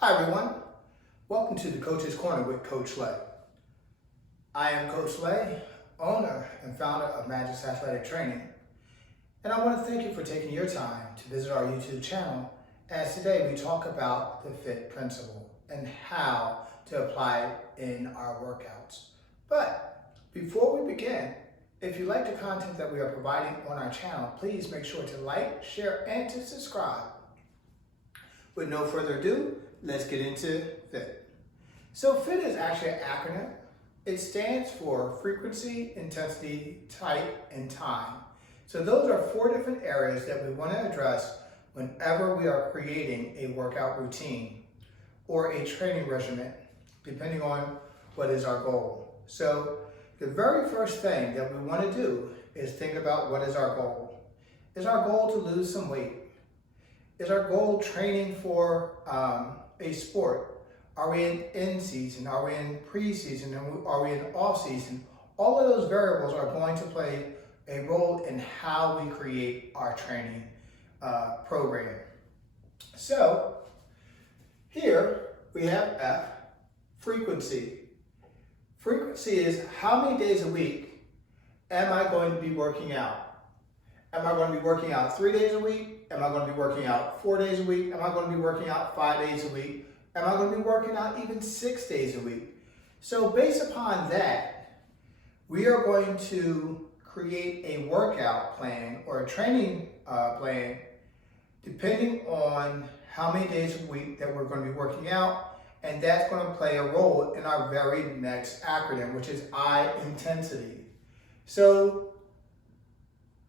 Hi everyone, welcome to the Coach's Corner with Coach Lay. I am Coach Lay, owner and founder of Magic's Athletic Training, and I want to thank you for taking your time to visit our YouTube channel, as today we talk about the FITT Principle and how to apply it in our workouts. But before we begin, if you like the content that we are providing on our channel, please make sure to like, share, and to subscribe. With no further ado, let's get into FITT. So FITT is actually an acronym. It stands for frequency, intensity, type, and time. So those are 4 different areas that we want to address whenever we are creating a workout routine or a training regimen, depending on what is our goal. So the very first thing that we want to do is think about what is our goal. Is our goal to lose some weight? Is our goal training for a sport? Are we in season? Are we in preseason? Are we in off season? All of those variables are going to play a role in how we create our training program. So here we have F, frequency. Frequency is how many days a week am I going to be working out? Am I going to be working out 3 days a week? Am I going to be working out 4 days a week? Am I going to be working out 5 days a week? Am I going to be working out even 6 days a week? So based upon that, we are going to create a workout plan or a training plan depending on how many days a week that we're going to be working out, and that's going to play a role in our very next acronym, which is I, intensity. So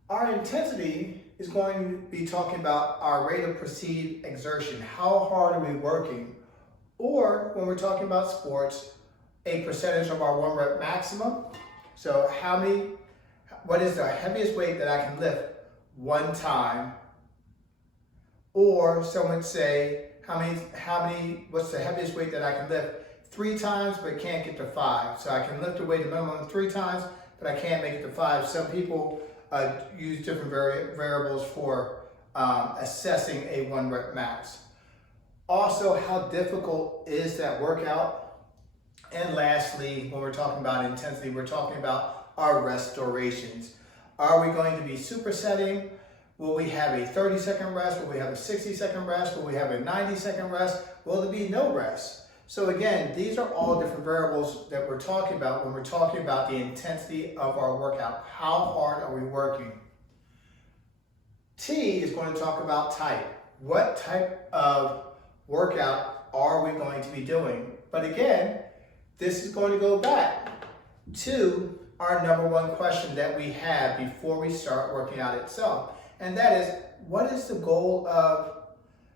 our intensity is going to be talking about our rate of perceived exertion. How hard are we working? Or when we're talking about sports, a percentage of our 1 rep maximum. So what is the heaviest weight that I can lift one time? Or some would say, what's the heaviest weight that I can lift 3 times but can't get to 5? So I can lift the weight a minimum of 3 times, but I can't make it to 5. Some people use different variables for assessing a 1 rep max. Also, how difficult is that workout? And lastly, when we're talking about intensity, we're talking about our restorations. Are we going to be supersetting? Will we have a 30-second rest? Will we have a 60-second rest? Will we have a 90-second rest? Will there be no rest? So again, these are all different variables that we're talking about when we're talking about the intensity of our workout. How hard are we working? T is going to talk about type. What type of workout are we going to be doing? But again, this is going to go back to our number 1 question that we have before we start working out itself. And that is, what is the goal of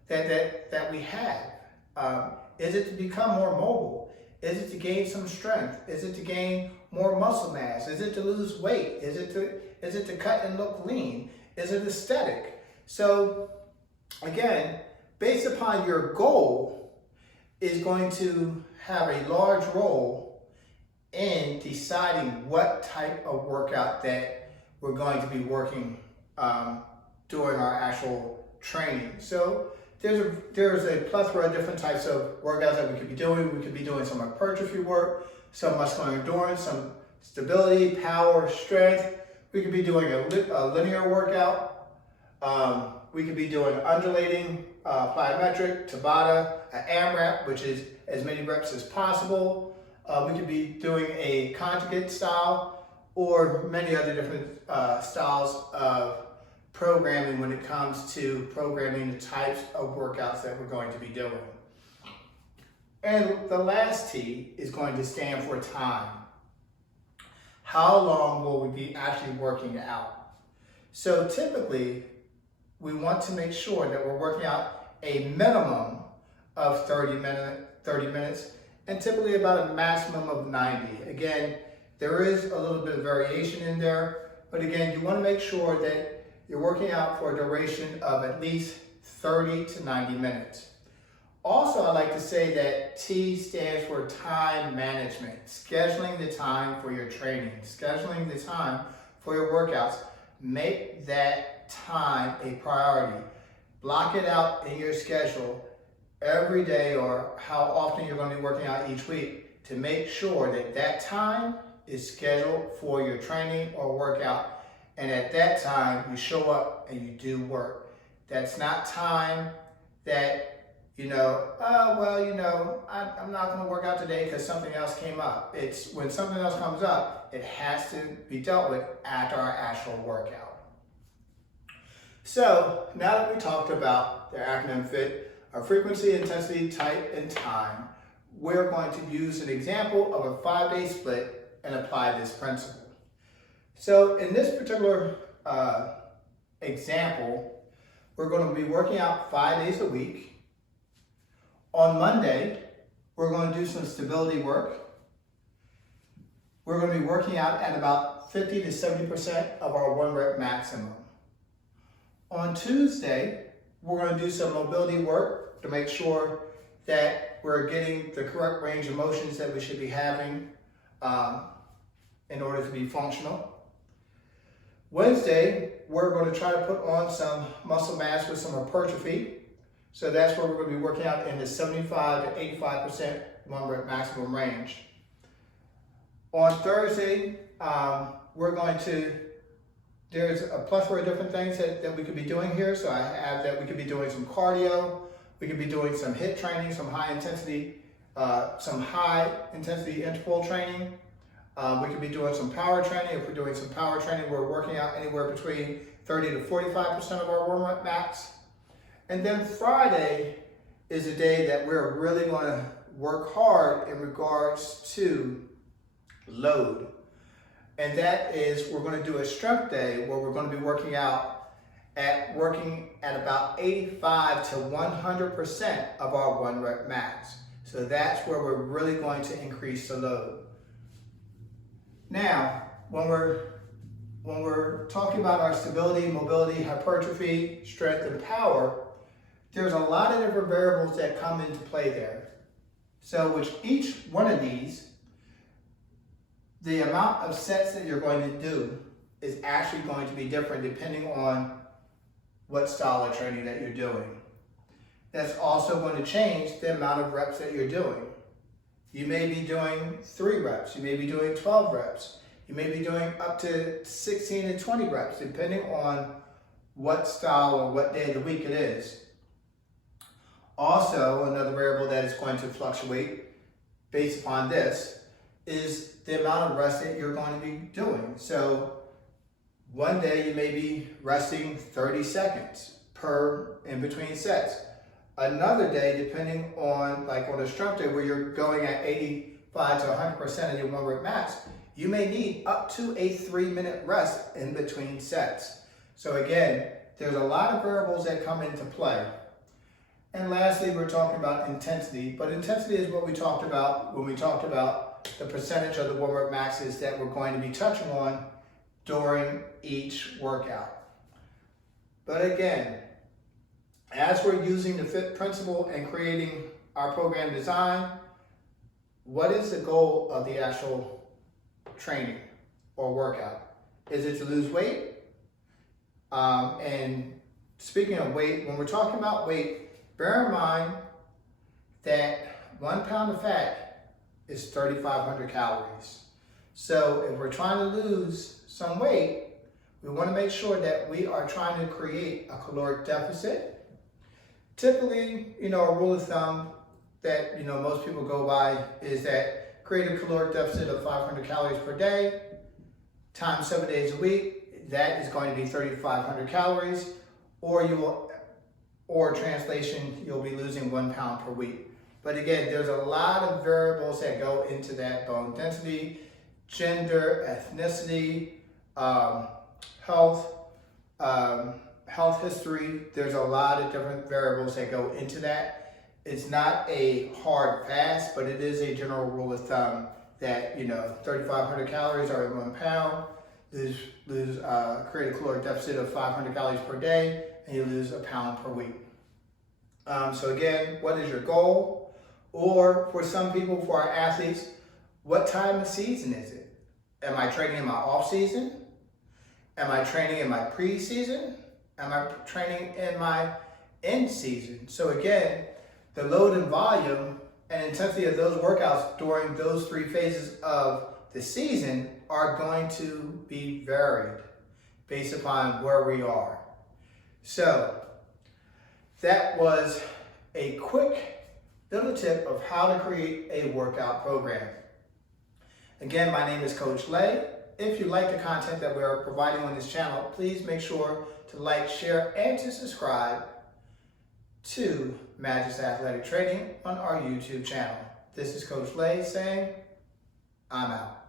that we have? Is it to become more mobile? Is it to gain some strength? Is it to gain more muscle mass? Is it to lose weight? Is it to cut and look lean? Is it aesthetic? So again, based upon your goal is going to have a large role in deciding what type of workout that we're going to be working during our actual training. So there's a plethora of different types of workouts that we could be doing. We could be doing some hypertrophy work, some muscular endurance, some stability, power, strength. We could be doing a linear workout. We could be doing undulating, plyometric, Tabata, an AMRAP, which is as many reps as possible. We could be doing a conjugate style or many other different styles of programming when it comes to programming the types of workouts that we're going to be doing. And the last T is going to stand for time. How long will we be actually working out? So typically, we want to make sure that we're working out a minimum of 30 minutes and typically about a maximum of 90. Again, there is a little bit of variation in there, but again, you want to make sure that you're working out for a duration of at least 30 to 90 minutes. Also, I like to say that T stands for time management, scheduling the time for your training, scheduling the time for your workouts. Make that time a priority. Block it out in your schedule every day or how often you're going to be working out each week to make sure that that time is scheduled for your training or workout, and at that time you show up and you do work. That's not time that, I'm not going to work out today because something else came up. It's when something else comes up, it has to be dealt with after our actual workout. So now that we talked about the acronym FITT, our frequency, intensity, type, and time, we're going to use an example of a 5-day split and apply this principle. So in this particular example, we're going to be working out 5 days a week. On Monday, we're going to do some stability work. We're going to be working out at about 50 to 70% of our 1 rep maximum. On Tuesday, we're going to do some mobility work to make sure that we're getting the correct range of motions that we should be having in order to be functional. Wednesday, we're going to try to put on some muscle mass with some hypertrophy. So that's where we're going to be working out in the 75 to 85% 1 rep maximum range. On Thursday, there's a plethora of different things that we could be doing here. So I have that we could be doing some cardio, we could be doing some HIIT training, some high intensity interval training. We could be doing some power training. If we're doing some power training, we're working out anywhere between 30 to 45% of our 1 rep max. And then Friday is a day that we're really going to work hard in regards to load. And that is, we're going to do a strength day where we're going to be working at about 85 to 100% of our 1 rep max. So that's where we're really going to increase the load. Now, when we're talking about our stability, mobility, hypertrophy, strength, and power, there's a lot of different variables that come into play there. So with each one of these, the amount of sets that you're going to do is actually going to be different depending on what style of training that you're doing. That's also going to change the amount of reps that you're doing. You may be doing 3 reps, you may be doing 12 reps, you may be doing up to 16 and 20 reps, depending on what style or what day of the week it is. Also, another variable that is going to fluctuate based upon this is the amount of rest that you're going to be doing. So one day you may be resting 30 seconds in between sets. Another day, depending on, like on a strength day where you're going at 85 to 100% of your 1 rep max, you may need up to a 3-minute rest in between sets. So again, there's a lot of variables that come into play. And lastly, we're talking about intensity, but intensity is what we talked about when we talked about the percentage of the 1 rep maxes that we're going to be touching on during each workout. But again, as we're using the FITT principle and creating our program design, what is the goal of the actual training or workout? Is it to lose weight? And speaking of weight, when we're talking about weight, bear in mind that 1 pound of fat is 3,500 calories. So if we're trying to lose some weight, we want to make sure that we are trying to create a caloric deficit. Typically, a rule of thumb that, most people go by is that create a caloric deficit of 500 calories per day times 7 days a week. That is going to be 3,500 calories, or translation, you'll be losing 1 pound per week. But again, there's a lot of variables that go into that: bone density, gender, ethnicity, health history. There's a lot of different variables that go into that. It's not a hard fast, but it is a general rule of thumb that 3,500 calories are in 1 pound. Create a caloric deficit of 500 calories per day, and you lose 1 pound per week. So again, what is your goal? Or for some people, for our athletes, what time of season is it? Am I training in my off season? Am I training in my pre-season? Am I training in my end season? So again, The load and volume and intensity of those workouts during those 3 phases of the season are going to be varied based upon where we are. So that was a quick little tip of how to create a workout program. Again, my name is Coach Lay. If you like the content that we are providing on this channel, please make sure to like, share, and to subscribe to Magic's Athletic Training on our YouTube channel. This is Coach Lay saying, I'm out.